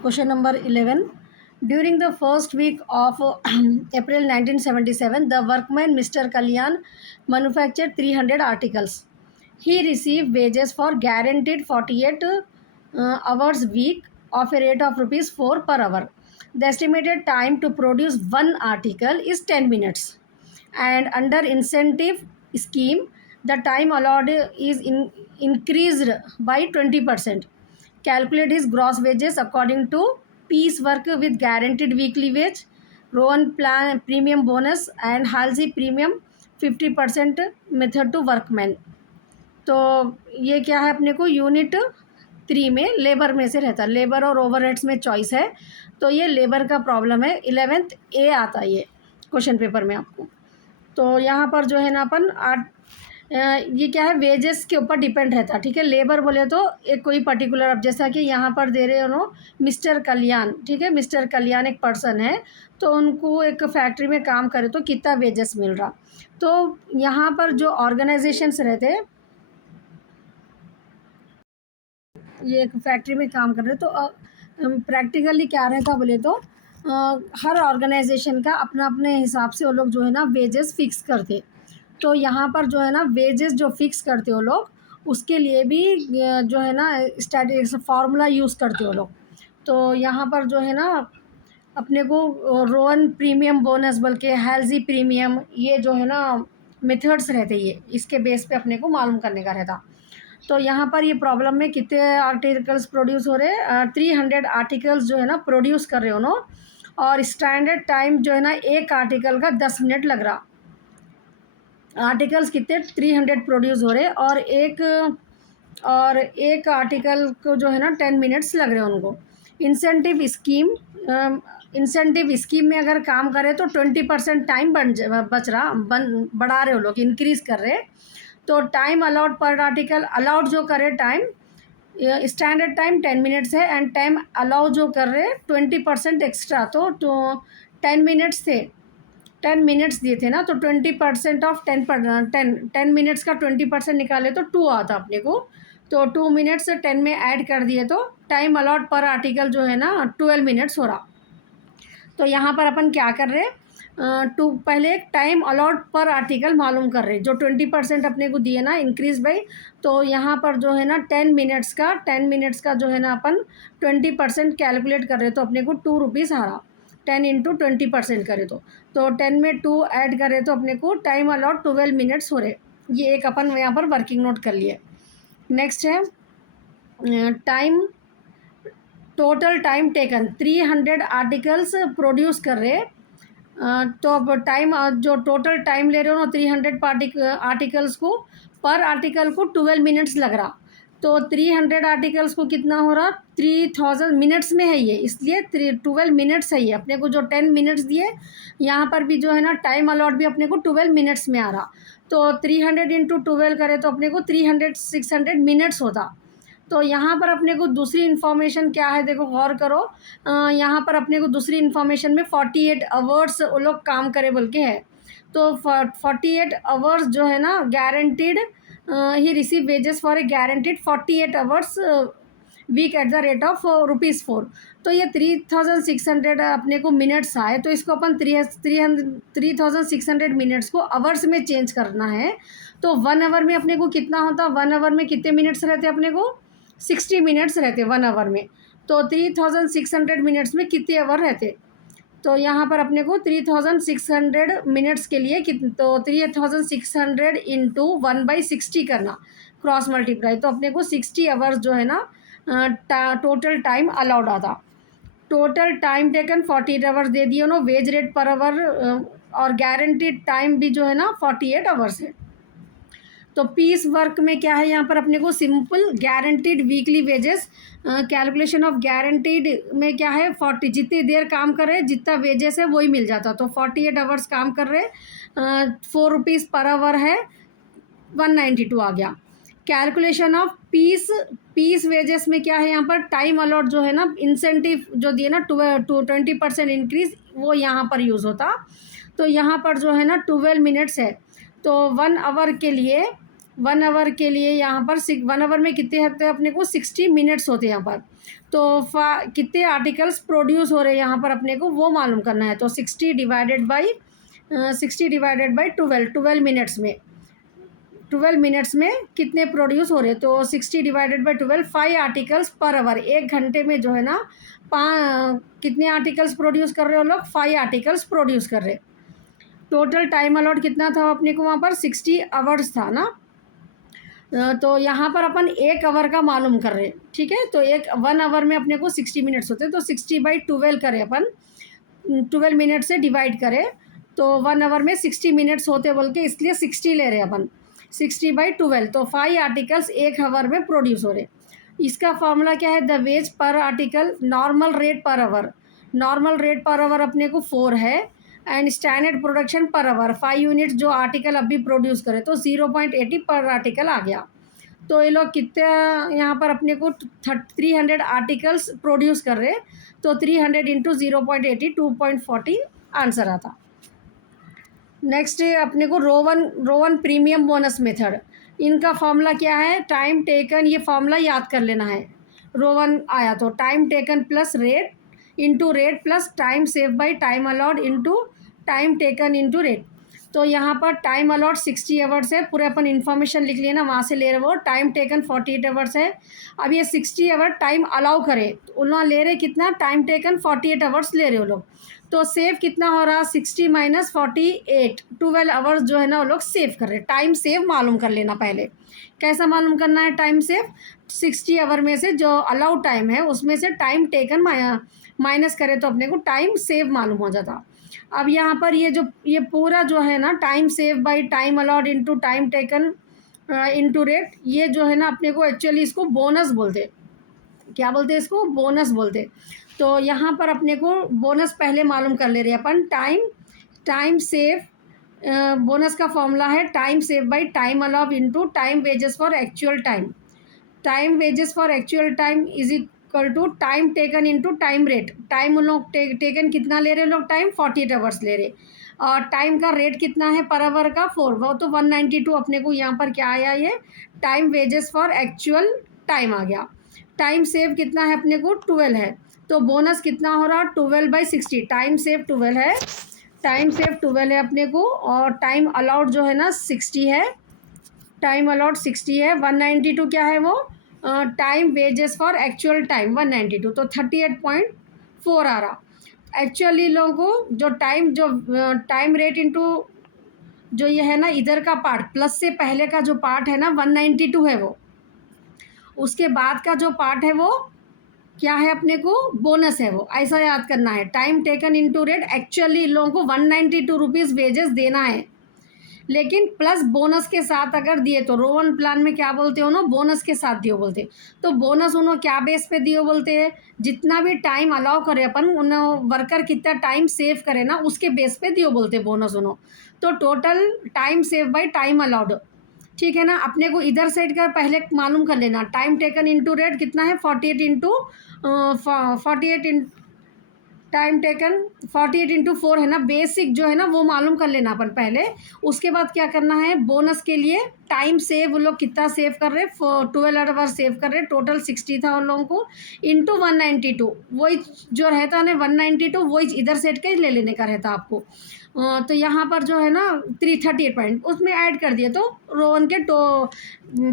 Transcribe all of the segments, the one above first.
Question number 11. During the first week of April 1977, the workman Mr. Kalyan manufactured 300 articles. He received wages for guaranteed 48 hours week of a rate of rupees 4 per hour. The estimated time to produce one article is 10 minutes. And under incentive scheme, the time allowed is increased by 20%. Calculate his gross wages according to piecework with guaranteed weekly wage, Rowan plan premium bonus and Halsey premium 50% method to workman. तो ये क्या है अपने को unit 3 में labour में से रहता है, लेबर और ओवरहेड्स में चॉइस है, तो ये लेबर का प्रॉब्लम है। 11th ए आता है ये क्वेश्चन पेपर में आपको। तो यहाँ पर जो है ना अपन ये क्या है, वेजेस के ऊपर डिपेंड रहता है, ठीक है। लेबर बोले तो एक कोई पर्टिकुलर, अब जैसा कि यहाँ पर दे रहे हो नो मिस्टर कल्याण, ठीक है, मिस्टर कल्याण एक पर्सन है, तो उनको एक फैक्ट्री में काम करे तो कितना वेजेस मिल रहा। तो यहाँ पर जो ऑर्गेनाइजेशंस रहते, ये एक फैक्ट्री में काम कर रहे तो प्रैक्टिकली क्या रहता बोले तो हर ऑर्गेनाइजेशन का अपना अपने हिसाब से वो लोग जो है ना वेजेस फिक्स करते। तो यहाँ पर जो है ना वेजेस जो फिक्स करते हो लोग, उसके लिए भी जो है ना स्टैटिक फार्मूला यूज़ करते हो लोग। तो यहाँ पर जो है ना अपने को रोवन प्रीमियम बोनस बल्कि हेल्जी प्रीमियम, ये जो है ना मेथड्स रहते, ये इसके बेस पे अपने को मालूम करने का रहता। तो यहाँ पर ये प्रॉब्लम में कितने आर्टिकल्स प्रोड्यूस हो रहे, 300 आर्टिकल्स जो है ना प्रोड्यूस कर रहे हो नो, और स्टैंडर्ड टाइम जो है ना एक आर्टिकल का 10 मिनट लग रहा। आर्टिकल्स कितने 300 प्रोड्यूस हो रहे और एक आर्टिकल को जो है ना 10 मिनट्स लग रहे हैं उनको। इंसेंटिव स्कीम में अगर काम करें तो 20% टाइम बढ़ा रहे हो लोग, इंक्रीज़ कर रहे। तो टाइम अलाउड पर आर्टिकल, अलाउड जो करे टाइम, स्टैंडर्ड टाइम 10 मिनट्स है एंड टाइम अलाउ जो कर रहे 20% एक्स्ट्रा। तो 10 मिनट्स थे, 10 मिनट्स दिए थे ना, तो 20% ऑफ 10 मिनट्स का 20% निकाले तो 2 आता अपने को। तो 2 मिनट्स 10 में ऐड कर दिए तो टाइम अलाउड पर आर्टिकल जो है ना 12 मिनट्स हो रहा। तो यहाँ पर अपन क्या कर रहे, पहले टाइम अलाउड पर आर्टिकल मालूम कर रहे, जो 20% अपने को दिए ना इंक्रीज बाई। तो यहाँ पर जो है ना 10 मिनट्स का जो है ना अपन 20% कैलकुलेट कर रहे, तो अपने को 2 रुपीज़ आ रहा। 10 इंटू 20% करे तो 10 में 2 ऐड करे तो अपने को टाइम अलाउड 12 मिनट्स हो रहे। ये एक अपन यहाँ पर वर्किंग नोट कर लिए। नेक्स्ट है time, total time taken 300 articles produce कर रहे। तो अब टाइम जो टोटल टाइम ले रहे हो ना 300 आर्टिकल्स को, पर आर्टिकल को 12 मिनट्स लग रहा। तो 300 आर्टिकल्स को कितना हो रहा, 3000 मिनट्स में है ये, इसलिए 12 मिनट्स है ये। अपने को जो 10 मिनट्स दिए, यहाँ पर भी जो है ना टाइम अलॉट भी अपने को 12 मिनट्स में आ रहा। तो 300 इंटू 12 करे तो अपने को 600 मिनट्स होता। तो यहाँ पर अपने को दूसरी इन्फॉर्मेशन क्या है, देखो गौर करो, यहाँ पर अपने को दूसरी इन्फॉर्मेशन में 48 आवर्स वो लोग काम करे बोल के है। तो 48 आवर्स जो है ना guaranteed, he receive wages for a guaranteed 48 hours week at the rate of ₹4। तो ये 3600 अपने को मिनट्स आए, तो इसको अपन 3600 मिनट्स को आवर्स में चेंज करना है। तो 1 आवर में अपने को कितना होता, 1 आवर में कितने मिनट्स रहते अपने को, 60 मिनट्स रहते 1 आवर में। तो 3600 मिनट्स में कितने आवर रहते, तो यहाँ पर अपने को 3600 मिनट्स के लिए तो 3600 इंटू 1/60 करना, क्रॉस मल्टीप्लाई, तो अपने को 60 आवर्स जो है ना टोटल टाइम अलाउड आता। टोटल टाइम टेकन 48 आवर्स दे दिए no, wage rate per hour और गारंटीड टाइम भी जो है ना 48 आवर्स है। तो पीस वर्क में क्या है, यहाँ पर अपने को simple guaranteed weekly wages, calculation of guaranteed में क्या है 40, जितनी देर काम कर रहे जितना वेजेस है वही मिल जाता। तो 48 आवर्स काम कर रहे, 4 रुपीज़ पर आवर है, 192 आ गया। कैलकुलेशन ऑफ पीस वेजेस में क्या है, यहाँ पर टाइम अलॉट जो है ना इंसेंटिव जो दिए ना 20% इंक्रीज, वो यहाँ पर यूज़ होता। तो यहाँ पर जो है ना 12 मिनट्स है, तो 1 आवर के लिए 1 आवर के लिए यहाँ पर 1 आवर में कितने होते हैं अपने को 60 मिनट्स होते हैं यहाँ पर। तो कितने आर्टिकल्स प्रोड्यूस हो रहे हैं यहाँ पर अपने को वो मालूम करना है। तो 60 डिवाइडेड बाई 12 मिनट्स में कितने प्रोड्यूस हो रहे हैं। तो 60 divided by 12 5 articles per hour, 1 घंटे में जो है ना कितने आर्टिकल्स प्रोड्यूस कर रहे हो लोग, 5 आर्टिकल्स प्रोड्यूस कर रहे। टोटल टाइम अलॉट कितना था अपने को वहाँ पर 60 आवर्स था ना। तो यहाँ पर अपन 1 आवर का मालूम कर रहे हैं, ठीक है। तो 1 आवर में अपने को 60 मिनट्स होते हैं। तो 60/12 करें अपन, 12 मिनट से डिवाइड करें तो 1 आवर में 60 मिनट्स होते बोल के इसलिए 60 ले रहे हैं अपन। 60/12 तो 5 आर्टिकल्स 1 आवर में प्रोड्यूस हो रहे। इसका फॉर्मूला क्या है, द वेज पर article normal rate per our. Normal rate per our अपने को 4 है and standard production per hour 5 units जो आर्टिकल अभी प्रोड्यूस करे तो 0.80 पर आर्टिकल आ गया। तो ये लोग कितने यहाँ पर अपने को 300 आर्टिकल्स प्रोड्यूस कर रहे। तो 300 इंटू 0.80 2.40 आंसर आता। नेक्स्ट अपने को रोवन प्रीमियम बोनस मेथड। इनका फॉर्मूला क्या है, टाइम टेकन, ये फॉर्मूला याद कर लेना है। रोवन आया तो time taken plus rate into rate plus time save by time allot into time taken into rate. तो यहाँ पर टाइम अलॉट 60 आवर्स है, पूरे अपन इन्फॉर्मेशन लिख लिए ना, वहाँ से ले रहे वो। टाइम टेकन 48 आवर्स है। अब ये 60 आवर टाइम अलाउ करे तो उन लोग ले रहे कितना, टाइम टेकन 48 आवर्स ले रहे हो लोग। तो सेव कितना हो रहा, 60 माइनस 48, 12 आवर्स जो है ना वो लोग सेव कर रहे। टाइम सेव मालूम कर लेना पहले। कैसा मालूम करना है टाइम सेव, 60 आवर में से जो अलाउ टाइम है उसमें से टाइम टेकन माइनस करे तो अपने को टाइम सेव मालूम हो जाता। अब यहाँ पर ये पूरा जो है ना time save by time allowed into time taken into rate, ये जो है ना अपने को एक्चुअली इसको बोनस बोलते। क्या बोलते हैं इसको, बोनस बोलते। तो यहाँ पर अपने को बोनस पहले मालूम कर ले रहे अपन। टाइम सेव, बोनस का फॉर्मूला है time save by time allow into time wages for actual time. Time wages for actual time is equal to time taken into time rate. Time उन लोग टेकन कितना ले रहे लोग, टाइम 48 आवर्स ले रहे। और टाइम का रेट कितना है पर आवर का 4, वो तो 192 अपने को यहाँ पर क्या आया, ये time wages for actual time आ गया। टाइम सेव कितना है अपने को 12 है। तो बोनस कितना हो रहा 12/60। टाइम सेव 12 है, टाइम सेव 12 है अपने को। और टाइम अलाउड जो है ना 60 है, टाइम अलाउड 60 है। 192 क्या है वो, time wages for actual time 192, तो 38.4 आ रहा। एक्चुअली लोगों को जो टाइम रेट इंटू जो ये है ना इधर का पार्ट प्लस से पहले का जो पार्ट है ना 192 है वो, उसके बाद का जो पार्ट है वो क्या है अपने को, बोनस है वो। ऐसा याद करना है। Time taken into rate, actually लोगों को 192 रुपीज़ वेजेस देना है, लेकिन प्लस बोनस के साथ अगर दिए तो रोवन प्लान में क्या बोलते हो ना, बोनस के साथ दियो बोलते। तो बोनस उन्होंने क्या बेस पे दियो बोलते हैं, जितना भी टाइम अलाउ करे अपन उन वर्कर कितना टाइम सेव करे ना उसके बेस पे दियो बोलते बोनस उन्होंने। तो total time save by time allowed, ठीक है ना। अपने को इधर साइड का पहले मालूम कर लेना। टाइम टेकन इंटू रेट कितना है 48 इंटू 48 टाइम टेकन 48 इंटू 4 है ना, बेसिक जो है ना वो मालूम कर लेना अपन पहले। उसके बाद क्या करना है, बोनस के लिए टाइम सेव वो लोग कितना सेव कर रहे, 12 आवर सेव कर रहे। टोटल 60 था उन लोगों को इंटू 192, वही जो रहता ना 192 वही इधर सेट के ले लेने का रहता आपको। तो यहाँ पर जो है ना 338 पॉइंट उसमें ऐड कर दिए तो रोवन के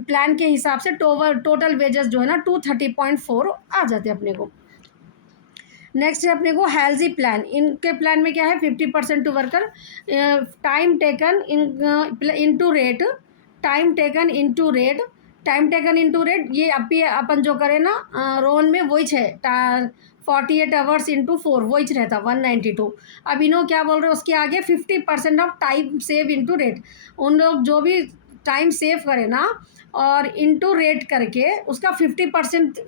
प्लान के हिसाब से टोटल वेजेस जो है ना 230.4 आ जाते अपने को। नेक्स्ट है अपने को हेल्जी प्लान। इनके प्लान में क्या है 50% to worker, time taken into rate, time taken into rate, time taken into rate. ये अभी अपन जो करें ना रोन में वही है 48 आवर्स इंटू 4 वही रहता 192। अब इन्हों क्या बोल रहे हैं उसके आगे 50% of time save into rate. उन लोग जो भी टाइम सेव करें ना और इंटू रेट करके उसका 50%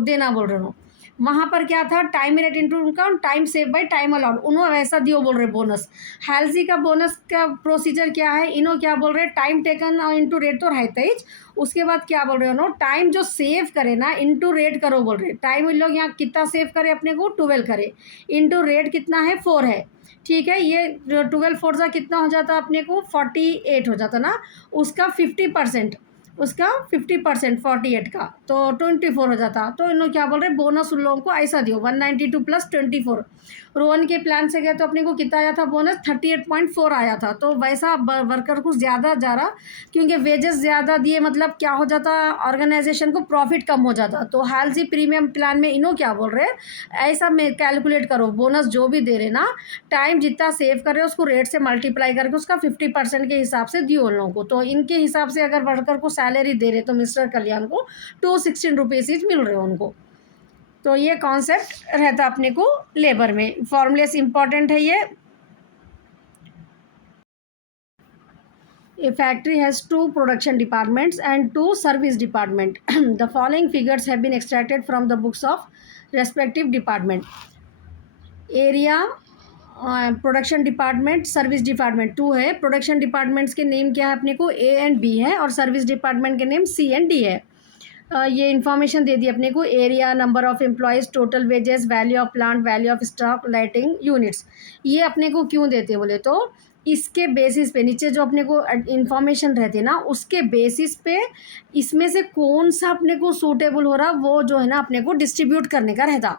देना बोल रहे हो। वहाँ पर क्या था, time rate into income, time save by time allowed, उन्होंने वैसा दियो बोल रहे बोनस। हेल्जी का बोनस का प्रोसीजर क्या है, इन्हों क्या बोल रहे हैं, टाइम टेकन इंटू रेट तो रहता ही, उसके बाद क्या बोल रहे हो नो, टाइम जो सेव करे ना इंटू रेट करो बोल रहे। टाइम इन लोग यहाँ कितना सेव करे अपने को, 12 करे, इंटू रेट कितना है 4 है, ठीक है। ये 12 फोर सा कितना हो जाता अपने को, 48 हो जाता ना, उसका 50%, उसका 50% 48 का तो 24 हो जाता। तो इन लोग क्या बोल रहे हैं, बोनस उन लोगों को ऐसा दियो 192 प्लस 24। रोहन के प्लान से गए तो अपने को कितना आया था बोनस, 38.4 आया था। तो वैसा वर्कर को ज़्यादा जा रहा, क्योंकि वेजेस ज़्यादा दिए, मतलब क्या हो जाता, ऑर्गेनाइजेशन को प्रॉफिट कम हो जाता। तो हेल्जी प्रीमियम प्लान में इन्हों क्या बोल रहे हैं, ऐसा में कैलकुलेट करो, बोनस जो भी दे रहे ना, टाइम जितना सेव कर रहे हो उसको रेट से मल्टीप्लाई करके उसका 50% के हिसाब से दियो उन लोगों को। तो इनके हिसाब से अगर वर्कर को सैलरी दे रहे तो मिस्टर कल्याण को 216 रुपीज़ मिल रहे हो उनको। तो ये कॉन्सेप्ट रहता अपने को लेबर में, फॉर्मूलेस इंपॉर्टेंट है ये। A factory has 2 production departments and 2 service department. The following figures have been extracted from the books of respective department. Area, production department, service department 2 है। प्रोडक्शन डिपार्टमेंट्स के name क्या है अपने को, A and B है, और service department के name C and D है। ये इन्फॉर्मेशन दे दी अपने को, area, number of employees, total wages, value of plant, value of stock, lighting units. ये अपने को क्यों देते बोले तो, इसके बेसिस पे नीचे जो अपने को इन्फॉर्मेशन रहती है ना, उसके बेसिस पे इसमें से कौन सा अपने को सूटेबल हो रहा वो जो है ना अपने को डिस्ट्रीब्यूट करने का रहता,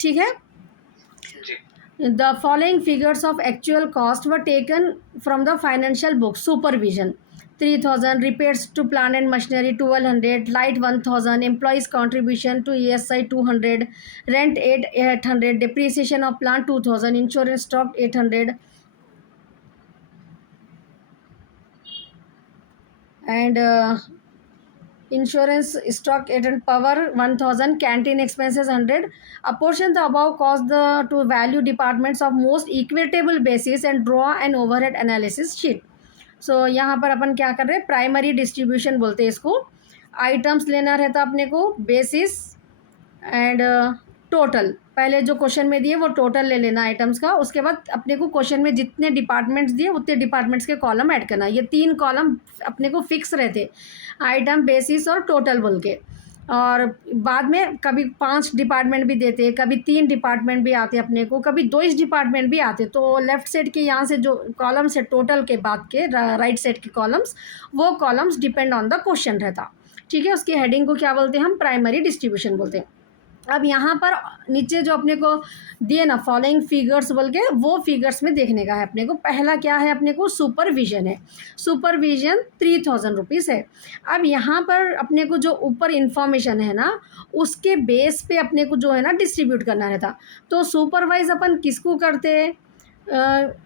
ठीक है। The following figures of actual cost were taken from the financial book. Supervision 3,000, repairs to plant and machinery 1,200, light 1,000, employees contribution to ESI 200, rent 800, depreciation of plant 2,000, insurance stock 800, and insurance stock 800, power 1,000, canteen expenses 100. Apportion the above cost to value departments of most equitable basis and draw an overhead analysis sheet. So यहाँ पर अपन क्या कर रहे हैं, primary distribution बोलते हैं इसको। Items लेना रहता अपने को, बेसिस एंड टोटल, पहले जो क्वेश्चन में दिए वो टोटल ले लेना आइटम्स का, उसके बाद अपने को क्वेश्चन में जितने डिपार्टमेंट्स दिए उतने डिपार्टमेंट्स के कॉलम ऐड करना। ये 3 कॉलम अपने को फिक्स रहते, आइटम, बेसिस और टोटल बोल के। और बाद में कभी 5 डिपार्टमेंट भी देते, कभी 3 डिपार्टमेंट भी आते अपने को, कभी 2 डिपार्टमेंट भी आते। तो लेफ्ट साइड के यहाँ से जो कॉलम्स है टोटल के बाद के, राइट साइड के कॉलम्स, वो columns depend on the question रहता, ठीक है। उसकी हेडिंग को क्या बोलते हैं हम, प्राइमरी डिस्ट्रीब्यूशन बोलते हैं। अब यहाँ पर नीचे जो अपने को दिए ना फॉलोइंग फिगर्स बोल के, वो फिगर्स में देखने का है अपने को। पहला क्या है अपने को, सुपरविजन है। सुपरविजन 3,000 रुपीज़ है। अब यहाँ पर अपने को जो ऊपर इन्फॉर्मेशन है ना, उसके बेस पे अपने को जो है ना डिस्ट्रीब्यूट करना रहता। तो सुपरवाइज अपन किसको करते हैं,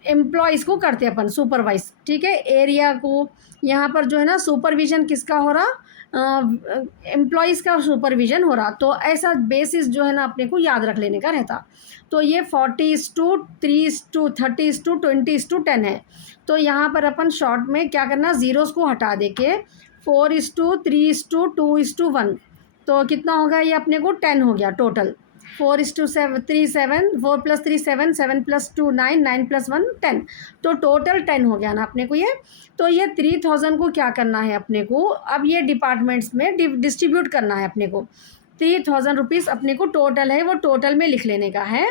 एम्प्लॉयज़ को करते अपन सुपरवाइज, ठीक है। एरिया को यहाँ पर जो है ना सुपरविजन किसका हो रहा, एम्प्लॉयज़ का सुपरविजन हो रहा। तो ऐसा बेसिस जो है ना अपने को याद रख लेने का रहता। तो ये 40:3:30:20:10 है। तो यहाँ पर अपन शॉर्ट में क्या करना, ज़ीरोज़ को हटा दे के 4:3:2:1, तो कितना होगा ये अपने को 10 हो गया टोटल। 4:7 4 + 3 7 7 + 2 9 9 + 1 10, तो टोटल 10 हो गया ना अपने को ये। तो ये 3,000 को क्या करना है अपने को, अब ये डिपार्टमेंट्स में डिस्ट्रीब्यूट करना है अपने को। 3,000 रुपीज़ अपने को टोटल है, वो टोटल में लिख लेने का है।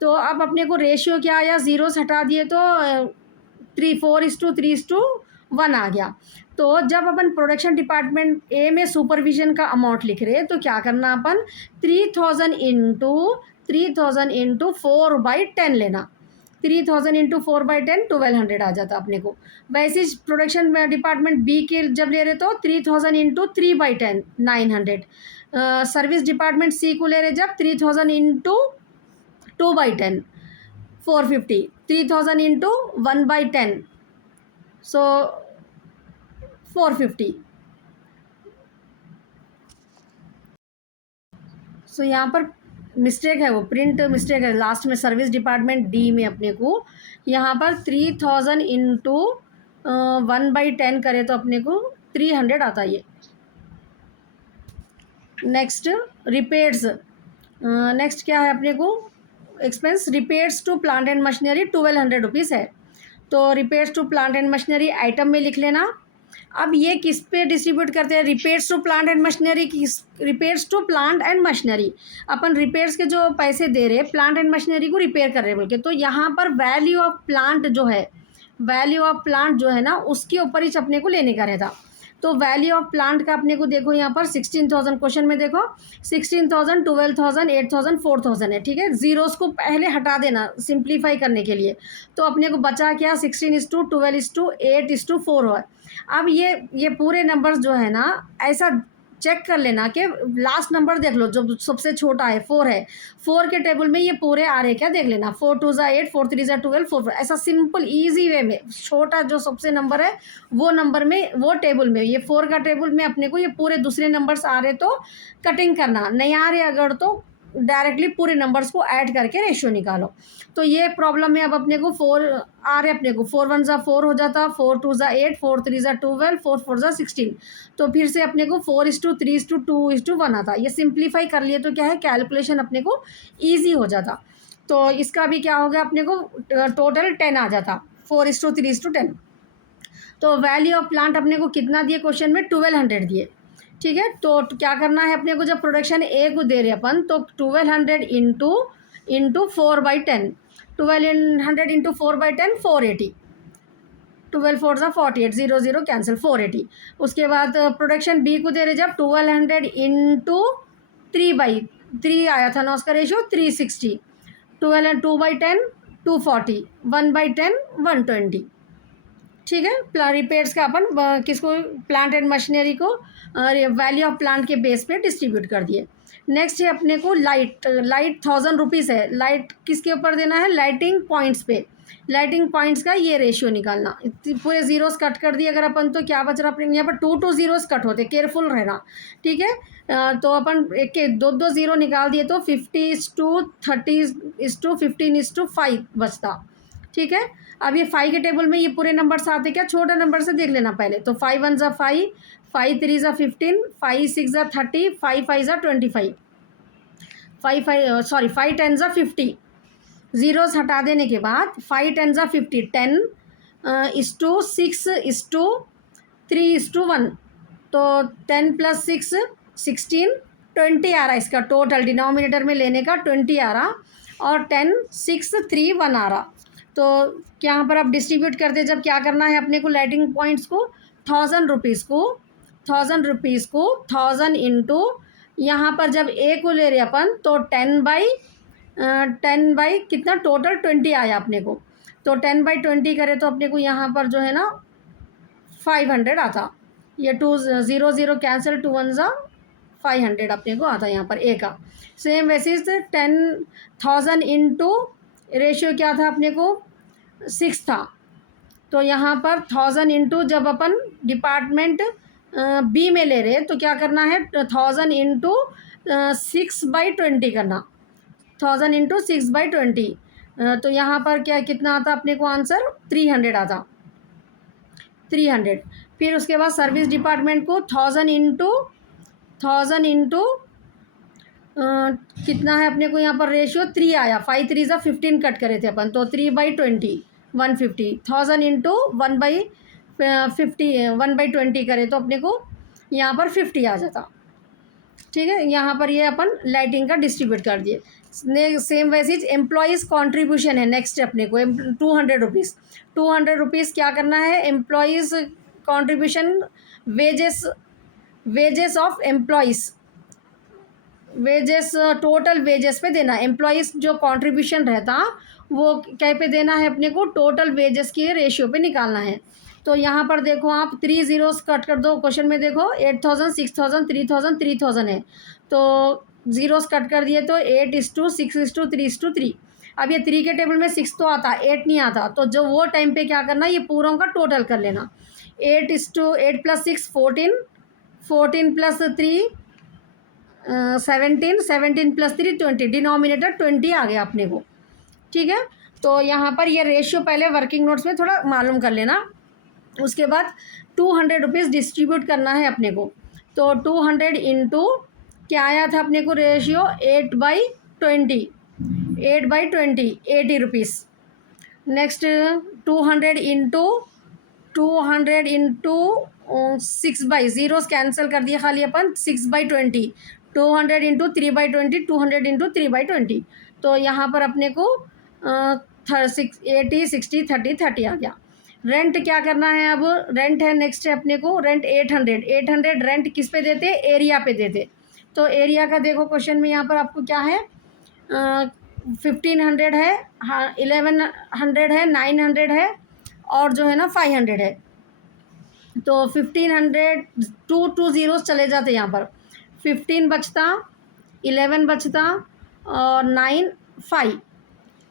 तो अब अपने को रेशियो क्या आया, ज़ीरोस हटा दिए तो 4:3:1 आ गया। तो जब अपन प्रोडक्शन डिपार्टमेंट ए में सुपरविजन का अमाउंट लिख रहे हैं तो क्या करना अपन, 3,000 इंटू 4/10 लेना। 3,000 इंटू 4/10 1,200 आ जाता अपने को। वैसे प्रोडक्शन डिपार्टमेंट बी के जब ले रहे तो 3,000 इंटू 3/10 900। सर्विस डिपार्टमेंट सी को ले रहे जब 3,000 इंटू 2/10 450, 3,000 इंटू 1/10 सो 450। सो यहाँ पर मिस्टेक है, वो प्रिंट मिस्टेक है लास्ट में, सर्विस डिपार्टमेंट डी में अपने को यहाँ पर 3,000 इंटू 1/10 करे तो अपने को 300 आता है ये। नेक्स्ट रिपेयर्स, नेक्स्ट क्या है अपने को, expense repairs to plant and machinery 1200 rupees है। तो repairs to plant and machinery item में लिख लेना। अब ये किस पे डिस्ट्रीब्यूट करते हैं, repairs to plant and machinery, किस, repairs to plant and machinery, अपन रिपेयर्स के जो पैसे दे रहे हैं प्लांट एंड मशीनरी को रिपेयर कर रहे हैं बोल के, तो यहाँ पर वैल्यू ऑफ प्लांट जो है, वैल्यू ऑफ प्लांट जो है ना उसके ऊपर ही अपने को लेने का रहता। तो वैल्यू ऑफ प्लांट का अपने को देखो यहाँ पर 16,000 क्वेश्चन में देखो 16,000, 12,000, 8,000, 4,000 है, ठीक है। जीरोस को पहले हटा देना सिंप्लीफाई करने के लिए। तो अपने को बचा क्या, 16:12:8:4 हुआ। अब ये पूरे नंबर्स जो है ना ऐसा चेक कर लेना कि लास्ट नंबर देख लो जो सबसे छोटा है 4 है, 4 के टेबल में ये पूरे आ रहे क्या देख लेना, 4×2=8, 4×3=12, 4 ऐसा सिंपल ईजी वे में छोटा जो सबसे नंबर है वो नंबर में, वो टेबल में, ये 4 का टेबल में अपने को ये पूरे दूसरे नंबर्स आ रहे तो कटिंग करना, नहीं आ रहे अगर तो डायरेक्टली पूरे नंबर्स को ऐड करके रेशियो निकालो। तो ये प्रॉब्लम है। अब अपने को 4 आ रहे, अपने को 4×1=4 हो जाता, 4×2=8, 4×3=12, 4×4=16। तो फिर से अपने को 4:3:2:1 आता। ये सिंप्लीफाई कर लिए तो क्या है, कैलकुलेशन अपने को ईजी हो जाता। तो इसका भी क्या हो गया, अपने को टोटल 10 आ जाता, 4:3:10। तो वैल्यू ऑफ प्लांट अपने को कितना दिए क्वेश्चन में, 1200 दिए, ठीक है। तो क्या करना है अपने को, जब प्रोडक्शन ए को दे रहे अपन तो 1200 इंटू 4/10, 1200 इंटू 4/10 480, 12×4=48, 0 कैंसिल, 480। उसके बाद प्रोडक्शन बी को दे रहे जब 1200 इंटू 3/3 आया था ना उसका रेशियो 360, 12 2/10 240, 1/10 120, ठीक है। रिपेयर्स का अपन किसको, प्लांट एंड मशीनरी को वैल्यू ऑफ प्लांट के बेस पे डिस्ट्रीब्यूट कर दिए। नेक्स्ट है अपने को लाइट 1,000 रुपीज़ है, लाइट किसके ऊपर देना है, लाइटिंग पॉइंट्स पे, लाइटिंग पॉइंट्स का ये रेशियो निकालना। पूरे जीरोस कट कर दिए अगर अपन तो क्या बच रहा अपने यहाँ पर, 2 जीरोस कट होते, केयरफुल रहना, ठीक है। तो अपन एक के 2 जीरो निकाल दिए तो 50:30:15:5 बचता, ठीक है। अब ये 5 के टेबल में ये पूरे नंबर्स आते क्या, छोटा नंबर से देख लेना पहले। तो 5×1=5, 5×3=15, 5×6=30, 5×5=25, 5×10=50। ज़ीरोस हटा देने के बाद 5×10=50, 10:6:3:1, तो 10 + 6 16, 20 आ रहा इसका टोटल, डिनोमिनेटर में लेने का 20 आ रहा, और 10 6 3 1 आ रहा। तो यहाँ पर आप डिस्ट्रीब्यूट करते जब क्या करना है अपने को, लाइटिंग पॉइंट्स को 1,000 रुपीज़ को 1,000 इंटू, यहाँ पर जब ए को ले रहे अपन तो 10/10 कितना टोटल 20 आया अपने को। तो 10/20 करें तो अपने को यहाँ पर जो है ना 500 आता। ये 2 0 0 कैंसिल, 2 1=500 अपने को आता यहाँ पर ए का। सेम वैसे 10,000 इंटू रेशियो क्या था अपने को 6 था। तो यहाँ पर 1,000 इंटू जब अपन डिपार्टमेंट बी में ले रहे तो क्या करना है, 1,000 इंटू 6/20 करना, 1,000 इंटू 6/20। तो यहाँ पर क्या कितना आता अपने को आंसर, 300 आता, 300। फिर उसके बाद सर्विस डिपार्टमेंट को 1,000 इंटू कितना है अपने को यहाँ पर रेशियो 3 आया, 5×3=15 कट करे थे अपन, तो 3/20 150, 1,000 इंटू 1/20 करे तो अपने को यहाँ पर 50 आ जाता, ठीक है। यहाँ पर ये अपन लाइटिंग का डिस्ट्रीब्यूट कर दिए। सेम वैसे एम्प्लॉयज़ कॉन्ट्रीब्यूशन है नेक्स्ट अपने को 200 रुपीज़, 200 रुपीज़ क्या करना है, employees contribution, wages of employees, wages total wages पे देना। एम्प्लॉयज़ जो कंट्रीब्यूशन रहता वो क्या पे देना है अपने को, टोटल वेजेस के रेशियो पे निकालना है। तो यहाँ पर देखो आप 3 ज़ीरोस कट कर दो, क्वेश्चन में देखो 8,000 6,000 3,000 3,000 है, तो ज़ीरोस कट कर दिए तो 8:6:3:3। अब ये 3 के टेबल में 6 तो आता, 8 नहीं आता, तो जो वो टाइम पे क्या करना, ये पूरों का टोटल कर लेना। 8 + 6 14, 14 + 3 17, 17 + 3 20, डिनोमिनेटर 20 आ गया अपने को, ठीक है। तो यहाँ पर ये रेशियो पहले वर्किंग नोट्स में थोड़ा मालूम कर लेना। उसके बाद 200 रुपीज़ डिस्ट्रीब्यूट करना है अपने को, तो 200 इंटू क्या आया था अपने को ratio 8/20, 8/20, 80 rupees. Next 200 into 6 by, zeros cancel कर दिया खाली अपन, 6/20, 200 इंटू 3/20, 200 इंटू 3/20, तो यहाँ पर अपने को 80, 60, 30, 30 आ गया। रेंट क्या करना है अब, रेंट है नेक्स्ट है अपने को, रेंट 800 रेंट किस पे देते, एरिया पे देते। तो एरिया का देखो क्वेश्चन में यहाँ पर आपको क्या है, 1500 है, हाँ 1100 है, 900 है, और जो है ना 500 है। तो 1500, टू ज़ीरोस चले जाते यहाँ पर, 15 बचता, 11 बचता, और 9, 5।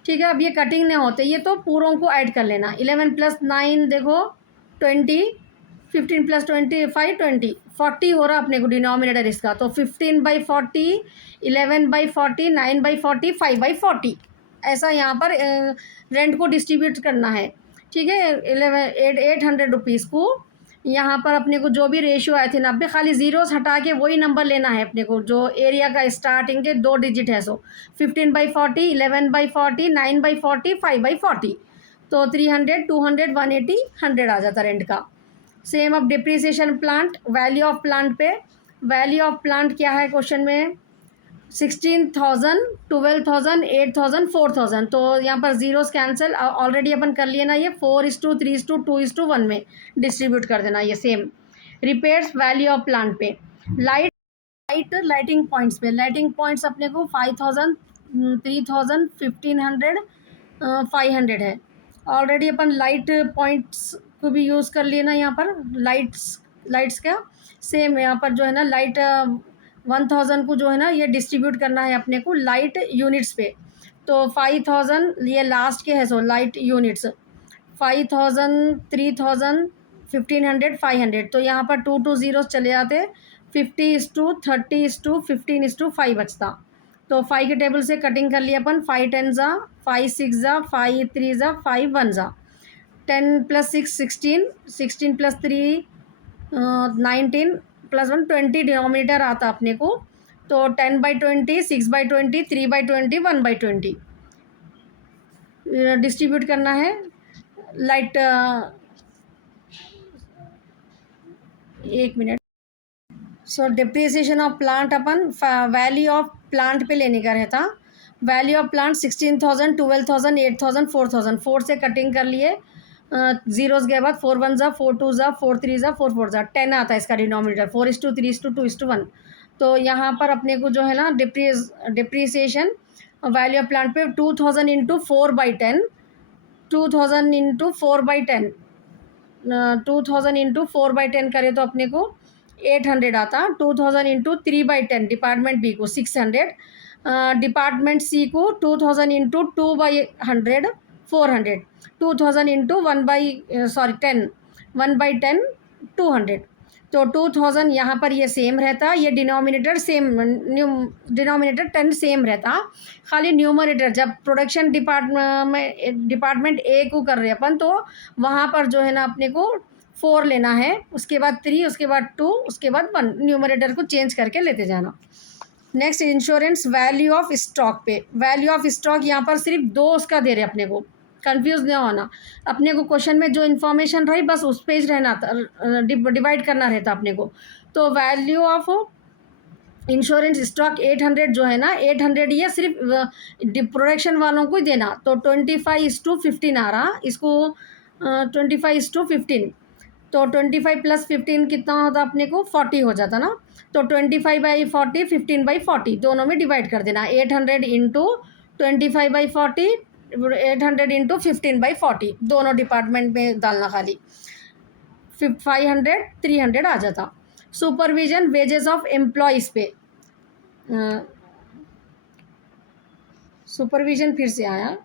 ठीक है, अब ये कटिंग नहीं होते, ये तो पूरों को ऐड कर लेना। 11 + 9 देखो 20, 15 + 20 5, 20, 40 हो रहा अपने को डिनोमिनेटर इसका। तो 15/40, 11/40, 9/40, 5/40, ऐसा यहाँ पर रेंट को डिस्ट्रीब्यूट करना है। ठीक है, 800 रुपीज़ को यहाँ पर अपने को जो भी रेशियो आए थे 90, खाली ज़ीरोस हटा के वही नंबर लेना है अपने को जो एरिया का स्टार्टिंग के 2 डिजिट है। सो 15/40, 11/40, 9/40, 5/40, तो 300, 200, 180, 100 आ जाता रेंट का। सेम अब depreciation plant, value of plant पे, वैल्यू ऑफ प्लांट क्या है क्वेश्चन में, 16,000, 12,000, 8,000, 4,000, तो यहाँ पर ज़ीरोस कैंसिल, ऑलरेडी अपन कर लिए ना, ये 4:3:2:1 में डिस्ट्रीब्यूट कर देना ये same. Repairs, value of plant पे, लाइटिंग पॉइंट्स पे, लाइटिंग पॉइंट्स अपने को 5,000, 3,000, 1,500, 500 है। ऑलरेडी अपन लाइट पॉइंट्स को भी यूज़ कर लिए ना यहाँ पर, लाइट्स का सेम यहाँ पर जो है ना लाइट 1000 को जो है ना ये डिस्ट्रीब्यूट करना है अपने को लाइट यूनिट्स पे। तो 5000 ये लास्ट के है, सो लाइट यूनिट्स 5000, 3000, 1500, 500, तो यहाँ पर 2 ज़ीरोस चले जाते, 50:30:15:5 बचता। तो 5 के टेबल से कटिंग कर लिया अपन, 5 10 जा, 5 6 जा, 5 3 जा, 5 1 जा, 10 + 6 16, 16 + 3 19 + 1 20 डिनोमिनेटर आता अपने को। तो 10/20, 6/20, 3/20, 1/20 डिस्ट्रीब्यूट करना है light. 1 minute. So depreciation of plant upon value of plant पे लेने का रहता। वैल्यू ऑफ प्लांट 16,000, 12,000, 8,000, 4,000, 4 से कटिंग कर लिए, ज़ीरोज़ के बाद 4 1 जा, 4 2 जा, 4 3 जा, 4 4 जा, 10 आता है इसका डिनोमिनेटर, 4:3:2:1। तो यहाँ पर अपने को जो है ना डिप्रिसिएशन वैल्यू ऑफ प्लांट पे 2000 इंटू 4/10, 2000 इंटू 4/10, 2000 इंटू 4/10 करें तो अपने को 800 आता। 2000 इंटू 3/10 डिपार्टमेंट बी को 600, डिपार्टमेंट सी को 2000 इंटू 2/100, 400, 2000 इंटू 10, 1/10, 200। तो 2000 यहाँ पर ये सेम रहता, ये डिनोमिनेटर सेम, डिनोमिनेटर 10 सेम रहता, खाली न्यूमरेटर जब प्रोडक्शन डिपार्टमेंट ए को कर रहे अपन तो वहाँ पर जो है ना अपने को 4 लेना है, उसके बाद 3, उसके बाद 2, उसके बाद 1, न्यूमरेटर को चेंज करके लेते जाना। Next insurance, value of stock पे, वैल्यू ऑफ स्टॉक यहाँ पर सिर्फ 2 उसका दे रहे अपने को, कंफ्यूज नहीं होना। अपने को क्वेश्चन में जो इन्फॉर्मेशन रही बस उस पेज रहना था, डिवाइड करना रहता अपने को। तो वैल्यू ऑफ इंश्योरेंस स्टॉक 800 जो है ना, 800 ये सिर्फ प्रोडक्शन वालों को ही देना। तो 25:15 आ रहा इसको, 25:15, तो 25 + 15 कितना होता अपने को, 40 हो जाता ना। तो 25/40, 15/40 दोनों में डिवाइड कर देना, 800 इंटू 25/40, 800 इंटू 15/40 दोनों डिपार्टमेंट में डालना खाली, 500, 300 आ जाता। सुपरविजन वेजेस ऑफ एम्प्लॉयज़ पे, सुपरविजन फिर से आया,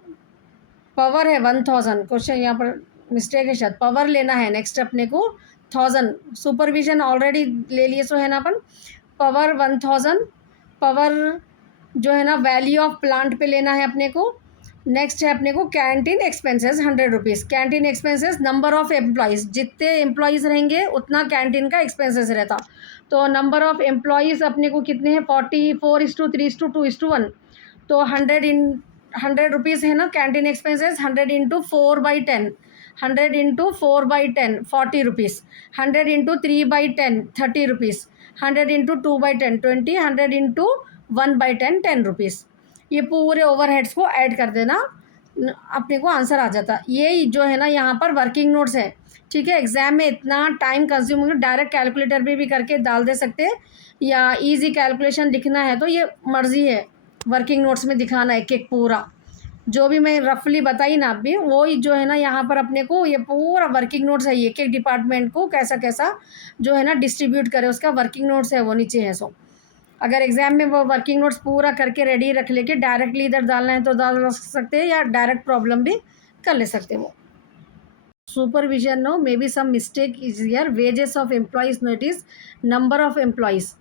पावर है 1000, क्वेश्चन यहाँ पर मिस्टेक है शायद, पावर लेना है नेक्स्ट अपने को 1000, सुपरविजन ऑलरेडी ले लिए सो है ना अपन, पावर 1000, पावर जो है ना वैल्यू ऑफ प्लांट पे लेना है अपने को, नेक्स्ट है अपने को canteen expenses 100 rupees. Canteen expenses number of employees, जितने एम्प्लॉयज़ रहेंगे उतना कैंटीन का एक्सपेंसेस रहता। तो नंबर ऑफ़ एम्प्लॉयज़ अपने को कितने हैं 44:3:2:1। तो 100 है ना canteen expenses. 100 × 4/10, 100 × 4/10 40 rupees, 100 × 3/10 30 rupees, 100 × 2/10 20, 100 × 1/10 10 rupees. ये पूरे ओवरहेड्स को ऐड कर देना, अपने को आंसर आ जाता। ये जो है ना यहाँ पर वर्किंग नोट्स है, ठीक है। एग्जाम में इतना टाइम कंज्यूम होगा, डायरेक्ट कैलकुलेटर पे भी करके डाल दे सकते हैं, या इजी कैलकुलेशन लिखना है तो ये मर्जी है वर्किंग नोट्स में दिखाना एक एक पूरा। जो भी मैं रफली बताई ना अभी, वो ही जो है ना यहाँ पर अपने को ये पूरा वर्किंग नोट्स है, एक एक डिपार्टमेंट को कैसा कैसा जो है ना डिस्ट्रीब्यूट करे उसका वर्किंग नोट्स है, वो नीचे है। सो अगर एग्ज़ाम में वो वर्किंग नोट्स पूरा करके रेडी रख लेके डायरेक्टली इधर डालना है तो डाल सकते हैं, या डायरेक्ट प्रॉब्लम भी कर ले सकते हैं वो। Supervision no may be some mistake is here. Wages of employees notice number of employees,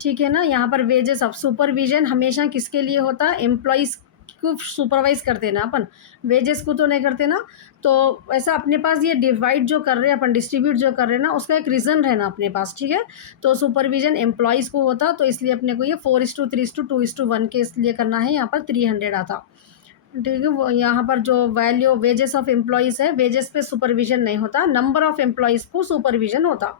ठीक है ना। यहाँ पर वेजेस ऑफ, सुपरविजन हमेशा किसके लिए होता है, एम्प्लॉयज़ को सुपरवाइज करते ना अपन, वेजेस को तो नहीं करते ना। तो ऐसा अपने पास ये डिवाइड जो कर रहे हैं अपन, डिस्ट्रीब्यूट जो कर रहे हैं ना, उसका एक रीज़न रहना अपने पास, ठीक है। तो सुपरविजन एम्प्लॉयज़ को होता, तो इसलिए अपने को ये 4:3:2:1 के इसलिए करना है, यहाँ पर 300 आता, ठीक है। वो यहाँ पर जो वैल्यू वेजेस ऑफ एम्प्लॉयज़ है, वेजेस पे सुपरविजन नहीं होता, नंबर ऑफ़ एम्प्लॉयज़ को सुपरविजन होता।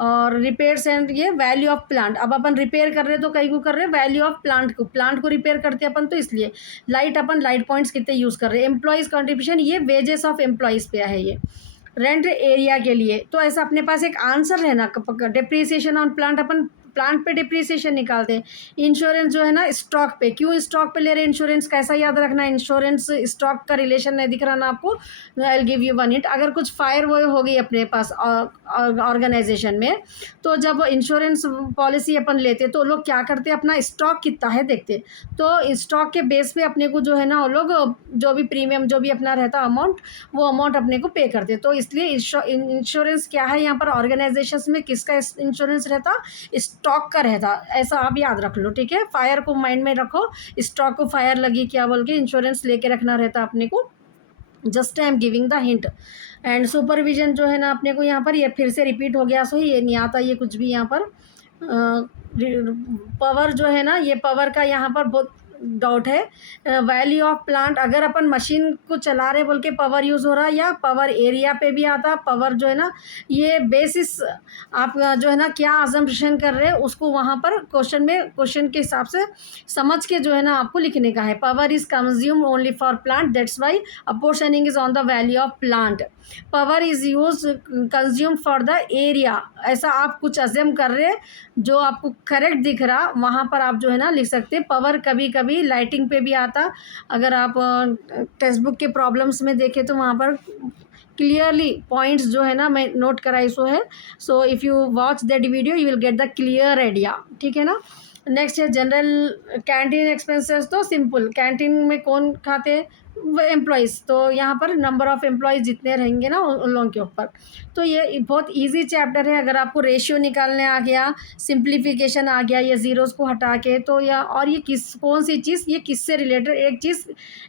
और रिपेयर्स एंड ये वैल्यू ऑफ प्लांट, अब अपन रिपेयर कर रहे हैं तो कहीं को कर रहे हैं, वैल्यू ऑफ प्लांट को रिपेयर करते हैं अपन, तो इसलिए लाइट अपन लाइट पॉइंट्स कितने यूज़ कर रहे हैं। एम्प्लॉयज़ कंट्रीब्यूशन ये वेजेस ऑफ एम्प्लॉयज़ पे है ये। रेंट एरिया के लिए तो ऐसा अपने पास एक आंसर है ना, depreciation on plant, upon plant पे डिप्रिसिएशन निकालते हैं। इंश्योरेंस जो है ना स्टॉक पे, क्यों स्टॉक पे ले रहे हैं इंश्योरेंस, कैसा याद रखना है, इंश्योरेंस स्टॉक का रिलेशन नहीं दिख रहा ना आपको, I will give you one hint. अगर कुछ फायर वो हो गई अपने पास ऑर्गेनाइजेशन में, तो जब इंश्योरेंस पॉलिसी अपन लेते तो लोग क्या करते हैं, अपना स्टॉक कितना है देखते। तो स्टॉक के बेस पे अपने को जो है ना वो लोग जो भी प्रीमियम जो भी अपना रहता अमाउंट, वो अमाउंट अपने को पे करते। तो इसलिए इंश्योरेंस क्या है यहाँ पर ऑर्गेनाइजेशंस में, किसका इंश्योरेंस रहता, स्टॉक का रहता। ऐसा आप याद रख लो, ठीक है। फायर को माइंड में रखो, स्टॉक को फायर लगी क्या बोल के इंश्योरेंस लेके रखना रहता अपने को। Just I am giving the hint. And supervision जो है ना अपने को यहाँ पर ये फिर से रिपीट हो गया, सो ये नहीं आता ये कुछ भी यहाँ पर। पावर जो है ना, ये पावर का यहाँ पर बहुत डाउट है। वैल्यू ऑफ प्लांट, अगर अपन मशीन को चला रहे बोल के पावर यूज़ हो रहा है, या पावर एरिया पे भी आता पावर जो है ना, ये बेसिस आप जो है ना क्या अजम्पशन कर रहे हैं उसको वहाँ पर क्वेश्चन के हिसाब से समझ के जो है ना आपको लिखने का है। Power is consume only for plant, that's why apportioning is on the value of plant. Power is use consume for the area, ऐसा आप कुछ अज्यूम कर रहे हैं जो आपको करेक्ट दिख रहा, वहाँ पर आप जो है ना लिख सकते हैं। पावर कभी कभी लाइटिंग पे भी आता, अगर आप टेक्स्ट बुक के प्रॉब्लम्स में देखें तो वहाँ पर क्लियरली पॉइंट्स जो है ना मैं नोट कराई सो है। So if you watch that video you will get the clear idea, ठीक है ना। नेक्स्ट है जनरल कैंटीन एक्सपेंसेस। तो सिंपल, कैंटीन में कौन खाते हैं, एम्प्लॉयज़। तो यहाँ पर नंबर ऑफ़ एम्प्लॉयज़ जितने रहेंगे ना उन लोगों के ऊपर। तो ये बहुत इजी चैप्टर है। अगर आपको रेशियो निकालने आ गया, सिंप्लीफिकेशन आ गया, ये ज़ीरोज़ को हटा के, तो या और ये कौन सी चीज़ ये किससे रिलेटेड, एक चीज़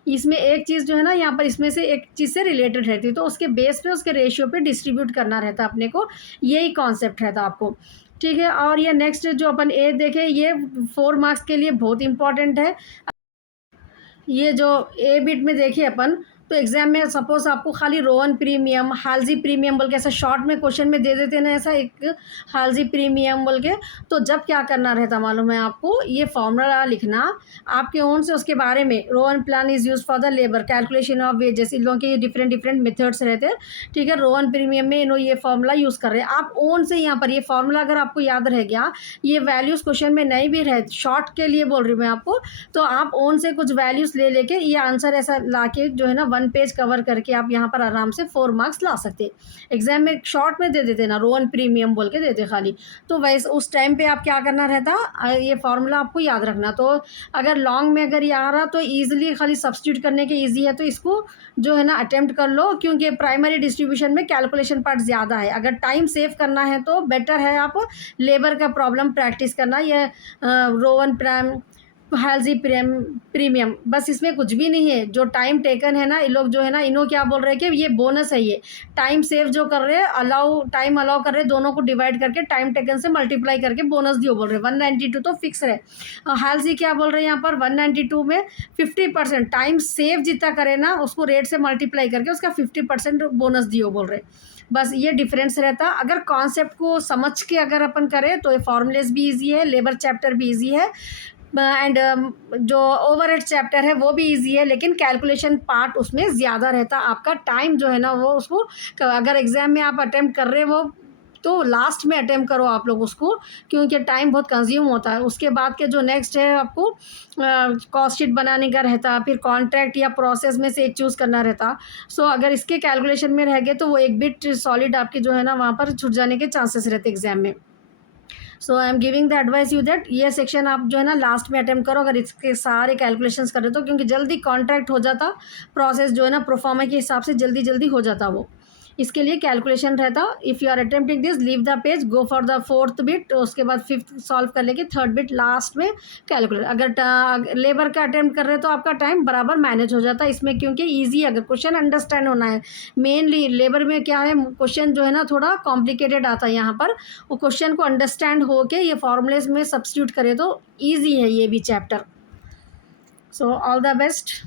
इसमें एक चीज़ जो है ना यहाँ पर इसमें से एक चीज़ से रिलेटेड रहती है, तो उसके बेस पे उसके रेशियो पे डिस्ट्रीब्यूट करना रहता है अपने को, यही कॉन्सेप्ट रहता है आपको, ठीक है। और ये नेक्स्ट जो अपन ए देखें, ये 4 मार्क्स के लिए बहुत इंपॉर्टेंट है। ये जो ए बिट में देखिए अपन, तो एग्ज़ाम में सपोज़ आपको खाली रोवन प्रीमियम, हालजी प्रीमियम बोल के ऐसा शॉर्ट में क्वेश्चन में दे देते हैं ना, ऐसा एक हालजी प्रीमियम बोल के, तो जब क्या करना रहता मालूम है आपको, ये फॉर्मूला लिखना आपके ओन से, उसके बारे में Rowan plan is use for the labour calculation of wages, इन लोगों के डिफरेंट डिफरेंट मेथड्स रहते हैं, ठीक है। रोवन प्रीमियम में इन्हों ये फॉर्मूला यूज़ कर रहे हैं, आप ओन से यहाँ पर ये फॉर्मूला अगर आपको याद रह गया, ये वैल्यूज़ क्वेश्चन में नहीं भी रहे, शॉर्ट के लिए बोल रही हूँ मैं आपको, तो आप ओन से कुछ वैल्यूज़ ले लेके ये आंसर ऐसा ला के जो है ना 1 पेज कवर करके आप यहाँ पर आराम से 4 मार्क्स ला सकते। एग्जाम में शॉर्ट में दे देते ना, रोवन प्रीमियम बोल के देते खाली, तो वैसे उस टाइम पे आप क्या करना रहता, ये फार्मूला आपको याद रखना। तो अगर लॉन्ग में अगर ये आ रहा तो ईजिली खाली सब्स्टिट्यूट करने के ईजी है, तो इसको जो है ना अटेम्प्ट कर लो, क्योंकि प्राइमरी डिस्ट्रीब्यूशन में कैलकुलेशन पार्ट ज़्यादा है। अगर टाइम सेव करना है तो बेटर है आप लेबर का प्रॉब्लम प्रैक्टिस करना। ये रोवन हेल्जी प्रीमियम, बस इसमें कुछ भी नहीं है। जो टाइम टेकन है ना, ये लोग जो है ना, इन्हों क्या बोल रहे हैं कि ये बोनस है, ये टाइम सेव जो कर रहे हैं, टाइम अलाउ कर रहे हैं, दोनों को डिवाइड करके टाइम टेकन से मल्टीप्लाई करके बोनस दियो बोल रहे हैं। 192 तो फिक्स है। हेल्जी क्या बोल रहे हैं यहाँ पर, 192 में 50% टाइम सेव जितना करे ना, उसको रेट से मल्टीप्लाई करके उसका 50% बोनस दियो बोल रहे हैं। बस ये डिफरेंस रहता। अगर कॉन्सेप्ट को समझ के अगर अपन करें तो ये फॉर्मूलेस भी इजी है, लेबर चैप्टर भी इजी है, एंड जो ओवरहेड चैप्टर है वो भी इजी है, लेकिन कैलकुलेशन पार्ट उसमें ज़्यादा रहता। आपका टाइम जो है ना वो उसको, अगर एग्ज़ाम में आप अटेम्प्ट कर रहे हो तो लास्ट में अटेम्प्ट करो आप लोग उसको, क्योंकि टाइम बहुत कंज्यूम होता है। उसके बाद के जो नेक्स्ट है आपको कॉस्ट शीट बनाने का रहता, फिर कॉन्ट्रैक्ट या प्रोसेस में से एक चूज़ करना रहता। सो अगर इसके कैलकुलेशन में रह गए तो वो एक बिट सॉलिड आपकी जो है ना वहाँ पर छूट जाने के चांसेस रहते एग्जाम में। So I am giving the advice you that ये सेक्शन आप जो है ना लास्ट में अटेम्प्ट करो, अगर इसके सारे कैलकुलेशंस कर रहे तो, क्योंकि जल्दी कॉन्ट्रैक्ट हो जाता, प्रोसेस जो है ना प्रोफार्मा के हिसाब से जल्दी जल्दी हो जाता वो। इसके लिए कैलकुलेशन रहता। If you are attempting this, leave the page, go for the 4th bit, उसके बाद 5th सॉल्व कर लेके 3rd बिट लास्ट में कैलकुलेट। अगर लेबर का अटेम्प्ट कर रहे तो आपका टाइम बराबर मैनेज हो जाता है इसमें, क्योंकि ईजी अगर क्वेश्चन अंडरस्टैंड होना है। मेनली लेबर में क्या है, क्वेश्चन जो है ना थोड़ा कॉम्प्लिकेटेड आता है यहाँ पर, वो क्वेश्चन को अंडरस्टैंड हो के ये फॉर्मूलेज में सब्स्टिट्यूट करे तो ईजी है ये भी chapter. So all the best.